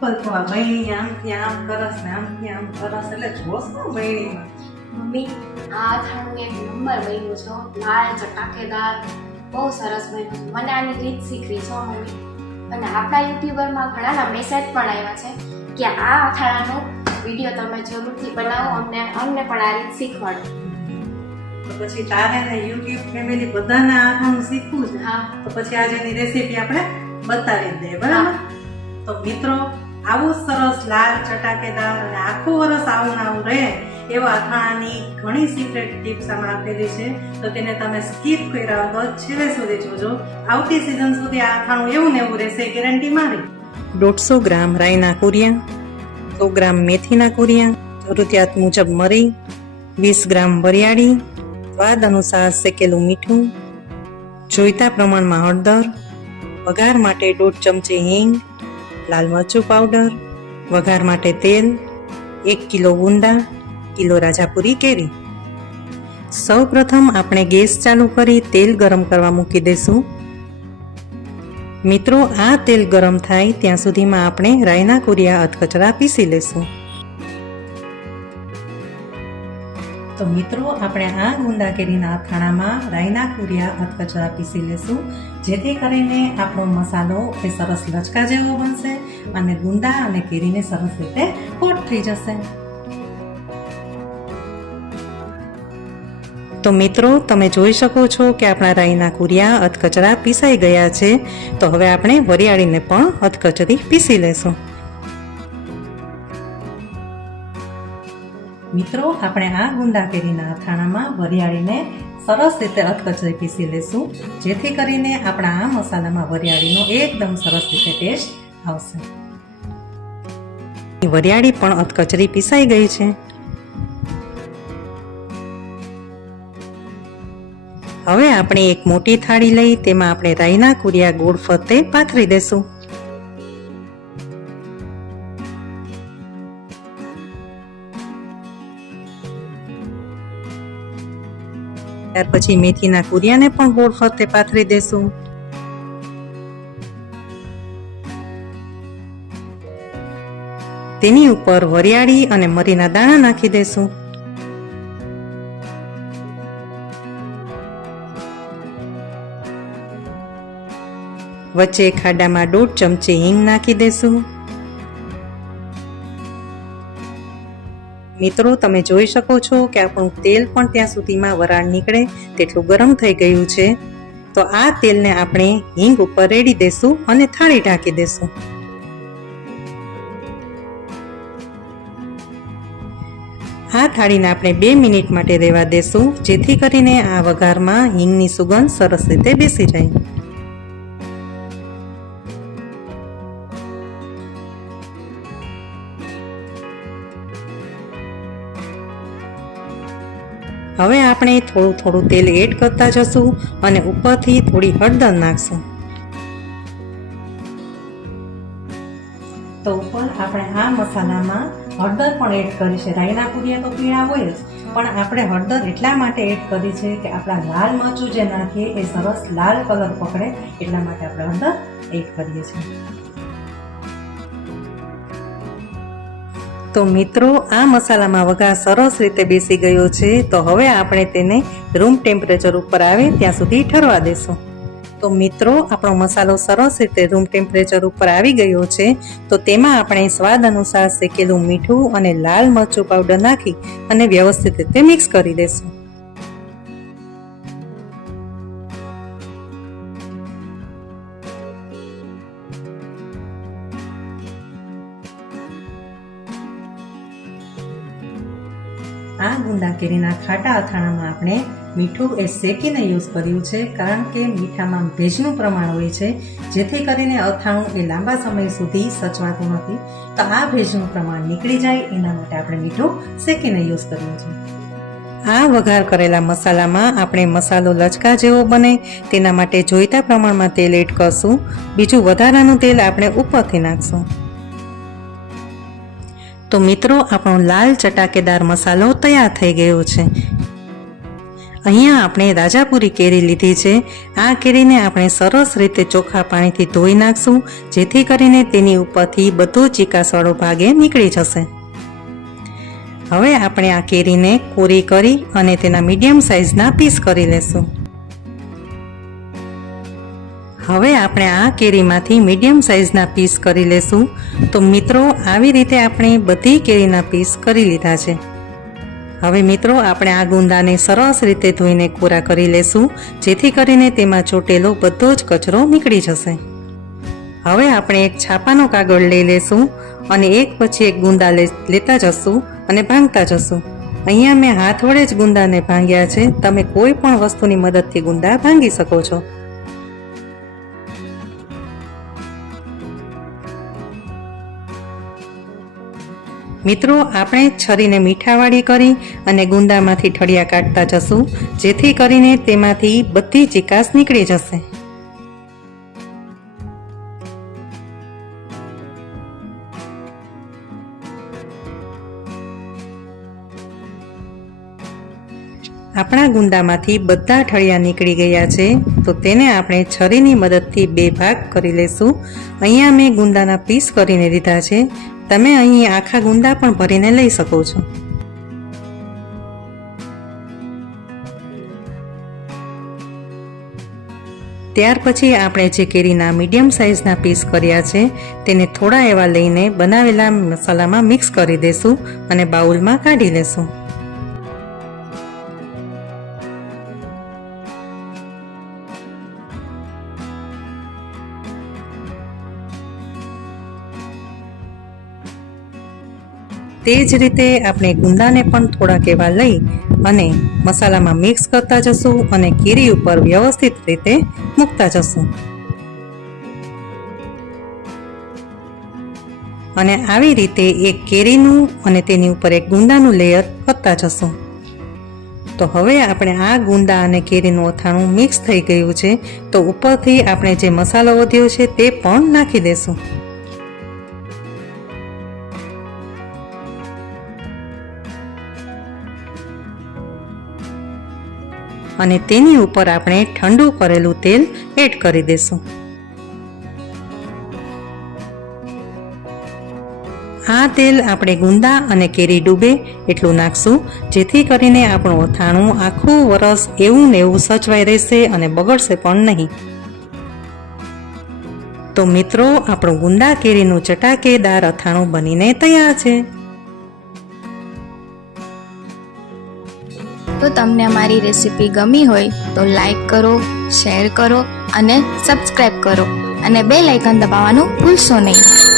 ઉપર તો આ બહેણી આમથી આમ કરસ ને આમથી આમ કરસ એટલે જોશ ન બહેણીમાં. મમ્મી આ અથાણું એક નંબર બન્યું છે, લાલ ચટાકેદાર, બહુ સરસ બન્યું છે. મને આની રીત શીખવી છે મમ્મી. અને આપણા યુટ્યુબરમાં ઘણાના મેસેજ પણ આવ્યા છે કે આ અથાણાનો વિડીયો તમે જરૂરથી બનાવો, અમને પણ આ રીત શીખવાડો. તો પછી તારે ને યુટ્યુબ ફેમિલી બધાને આ ખાવાનું શીખવું છે. હા. તો પછી આજે એની રેસીપી આપણે બતાવી દઈએ, બરાબર? તો મિત્રો, આવું સરસ લાલ ચટાકેદાર અને આખું વરસ આવું ને આવું રહે એવા અથાણાની ઘણી સિક્રેટ ટિપ્સ આમાં આપેલી છે. તો તેને તમે સ્કીપ કર્યા વગર છેલ્લે સુધી જોજો. આવતી સિઝન સુધી આ અથાણું એવું ને એવું રહેશે, ગેરંટી મારી. 150 ગ્રામ રાઈના કુરિયા, 100 ગ્રામ મેથીના કુરિયા, જરૂરિયાત મુજબ મરી, 20 ગ્રામ વરિયાળી, સ્વાદ અનુસાર શેકેલું મીઠું, જોઈતા પ્રમાણમાં હળદર, વઘાર માટે 1.5 ચમચી હિંગ, લાલ મરચું પાવડર, વઘાર માટે તેલ, 1 કિલો ગુંદા, કિલો રાજાપુરી કેરી. સૌ પ્રથમ આપણે ગેસ ચાલુ કરી તેલ ગરમ કરવા મૂકી દઈશું. મિત્રો, આ તેલ ગરમ થાય ત્યાં સુધીમાં આપણે રાઈના કુરિયા અધકચરા પીસી લેશું. તો મિત્રો, આપણે આ ગુંદા કેરીના અથાણામાં રાઈના કુરિયા અધકચરા પીસી લેશું, જેથી કરીને આપણો મસાલો એ સરસ લચકા જેવો બનશે અને ગુંદા અને કેરીને સરસ રીતે કોટ થઈ જશે. તો મિત્રો, તમે જોઈ શકો છો કે આપણા રાઈના કુરિયા અધકચરા પીસાઈ ગયા છે. તો હવે આપણે વરિયાળીને પણ અધકચરી પીસી લેશું. મિત્રો, આપણે આ ગુંદા કેરીના અથાણામાં વરિયાળીને સરસ રીતે અધકચરી પીસી લેશું, જેથી કરીને આપણા આ મસાલામાં વરિયાળીનો એકદમ સરસ રીતે ટેસ્ટ આવશે. વરિયાળી પણ અધકચરી પીસાઈ ગઈ છે. હવે આપણે એક મોટી થાળી લઈ તેમાં આપણે રાઈના કુરિયા ગોળ ફરતે પાથરી દેશું. ત્યાર પછી મેથીના કુરિયાને પણ ગોળ ફરતે પાથરી દેશું. તેની ઉપર વરિયાળી અને મરીના દાણા નાખી દેશું. વચ્ચે ખાડામાં 1.5 ચમચી હિંગ નાખી દેશું. મિત્રો, તમે જોઈ શકો છો કે આપણું તેલ પણ ત્યાં સુધીમાં વરાળ નીકળે તેટલું ગરમ થઈ ગયું છે. તો આ તેલને આપણે હિંગ ઉપર રેડી દેશું અને થાળી ઢાંકી દેશું. આ થાળીને આપણે 2 મિનિટ માટે રહેવા દેશું, જેથી કરીને આ વઘારમાં હિંગની સુગંધ સરસ રીતે બેસી જાય. હવે આપણે થોડું થોડું તેલ એડ કરતા જશું અને ઉપરથી થોડી હળદર નાખશું. તો ઉપર આપણે આ મસાલામાં હળદર પણ એડ કરી છે. રાઈના કુરિયા તો પીળા હોય જ, પણ આપણે હળદર એટલા માટે એડ કરી છે કે આપણા લાલ મરચું જે નાખીએ એ સરસ લાલ કલર પકડે, એટલા માટે આપણે હળદર એડ કરીએ છીએ. તો મિત્રો, આ મસાલામાં વઘાર સરસ રીતે બેસી ગયો છે. તો હવે આપણે તેને રૂમ ટેમ્પરેચર ઉપર આવે ત્યાં સુધી ઠરવા દેશું. તો મિત્રો, આપણો મસાલો સરસ રીતે રૂમ ટેમ્પરેચર ઉપર આવી ગયો છે. તો તેમાં આપણે સ્વાદ અનુસાર શેકેલું મીઠું અને લાલ મરચું પાવડર નાખી અને વ્યવસ્થિત રીતે મિક્સ કરી દેશું. આ ગુંદા કેરીના ખાટા અથાણામાં આપણે મીઠું એ શેકીને યુઝ કર્યું છે, કારણ કે મીઠામાં ભેજનું પ્રમાણ હોય છે, જેથી કરીને અથાણું એ લાંબા સમય સુધી સચવાતું નથી. તો આ ભેજનું પ્રમાણ નીકળી જાય એના માટે આપણે મીઠું શેકીને યુઝ કર્યું છે. આ વઘાર કરેલા મસાલામાં આપણે મસાલો લચકા જેવો બને તેના માટે જોઈતા પ્રમાણમાં તેલ એડ કરશું. બીજું વધારાનું તેલ આપણે ઉપરથી નાખશું. તો મિત્રો, આપણો લાલ ચટાકેદાર મસાલો તૈયાર થઈ ગયો છે. અહીંયા આપણે રાજાપુરી કેરી લીધી છે. આ કેરીને આપણે સરસ રીતે ચોખ્ખા પાણીથી ધોઈ નાખશું, જેથી કરીને તેની ઉપરથી બધો ચીકાસવાળો ભાગ નીકળી જશે. હવે આપણે આ કેરીને કોરી કરી અને તેના મીડિયમ સાઇઝના પીસ કરી લેશું. હવે આપણે આ કેરીમાંથી મીડિયમ સાઇઝના પીસ કરી લેશું. તો મિત્રો, આવી રીતે આપણે બધી કેરીના પીસ કરી લીધા છે. હવે મિત્રો, આપણે આ ગુંદાને સરસ રીતે ધોઈને કોરા કરી લેશું, જેથી કરીને તેમાં ચોટેલો બધો જ કચરો નીકળી જશે. હવે આપણે એક છાપાનો કાગળ લઈ લેશું અને એક પછી એક ગુંદા લેતા જશું અને ભાંગતા જશું. અહીંયા મેં હાથ વડે જ ગુંદાને ભાંગ્યા છે. તમે કોઈ પણ વસ્તુની મદદથી ગુંદા ભાંગી શકો છો. મિત્રો, આપણે છરીને મીઠાવાળી કરી અને ગુંદામાંથી ઠળિયા કાઢતા જશું, જેથી કરીને તેમાંથી બધી ચીકાશ નીકળી જશે. આપણા ગુંદામાંથી બધા ઠળિયા નીકળી ગયા છે. તો તેને આપણે છરીની મદદથી 2 ભાગ કરી લેશું. અહીંયા મેં ગુંદાના પીસ કરીને લીધા છે. તમે અહીં આખા ગુંદા પણ ભરીને લઈ શકો છો. ત્યાર પછી આપણે જે કેરીના મીડિયમ સાઇઝના પીસ કર્યા છે તેને થોડા એવા લઈને બનાવેલા મસાલામાં મિક્સ કરી દેશું અને બાઉલમાં કાઢી લેશું. તે જ રીતે આપણે ગુંદાને પણ થોડાક એવા લઈ અને મસાલામાં મિક્સ કરતા જશું અને કેરી ઉપર વ્યવસ્થિત રીતે મૂકતા જશું. અને આવી રીતે એક કેરીનું અને તેની ઉપર એક ગુંદાનું લેયર કરતા જશું. તો હવે આપણે આ ગુંદા અને કેરીનું અથાણું મિક્સ થઈ ગયું છે. તો ઉપરથી આપણે જે મસાલો વધ્યો છે તે પણ નાખી દેશું. અને તેની ઉપર આપણે ઠંડુ કરેલું તેલ એડ કરી દેશું. આ તેલ આપણે ગુંદા અને કેરી ડૂબે એટલું નાખશું, જેથી કરીને આપણું અથાણું આખું વરસ એવું ને એવું સચવાઈ રહેશે અને બગડશે પણ નહીં. તો મિત્રો, આપણું ગુંદા કેરીનું ચટાકેદાર અથાણું બનીને તૈયાર છે. તો તમને અમારી રેસીપી ગમી હોય તો લાઈક કરો, શેર કરો અને સબસ્ક્રાઈબ કરો અને બેલ આઇકન દબાવવાનું ભૂલશો નહીં.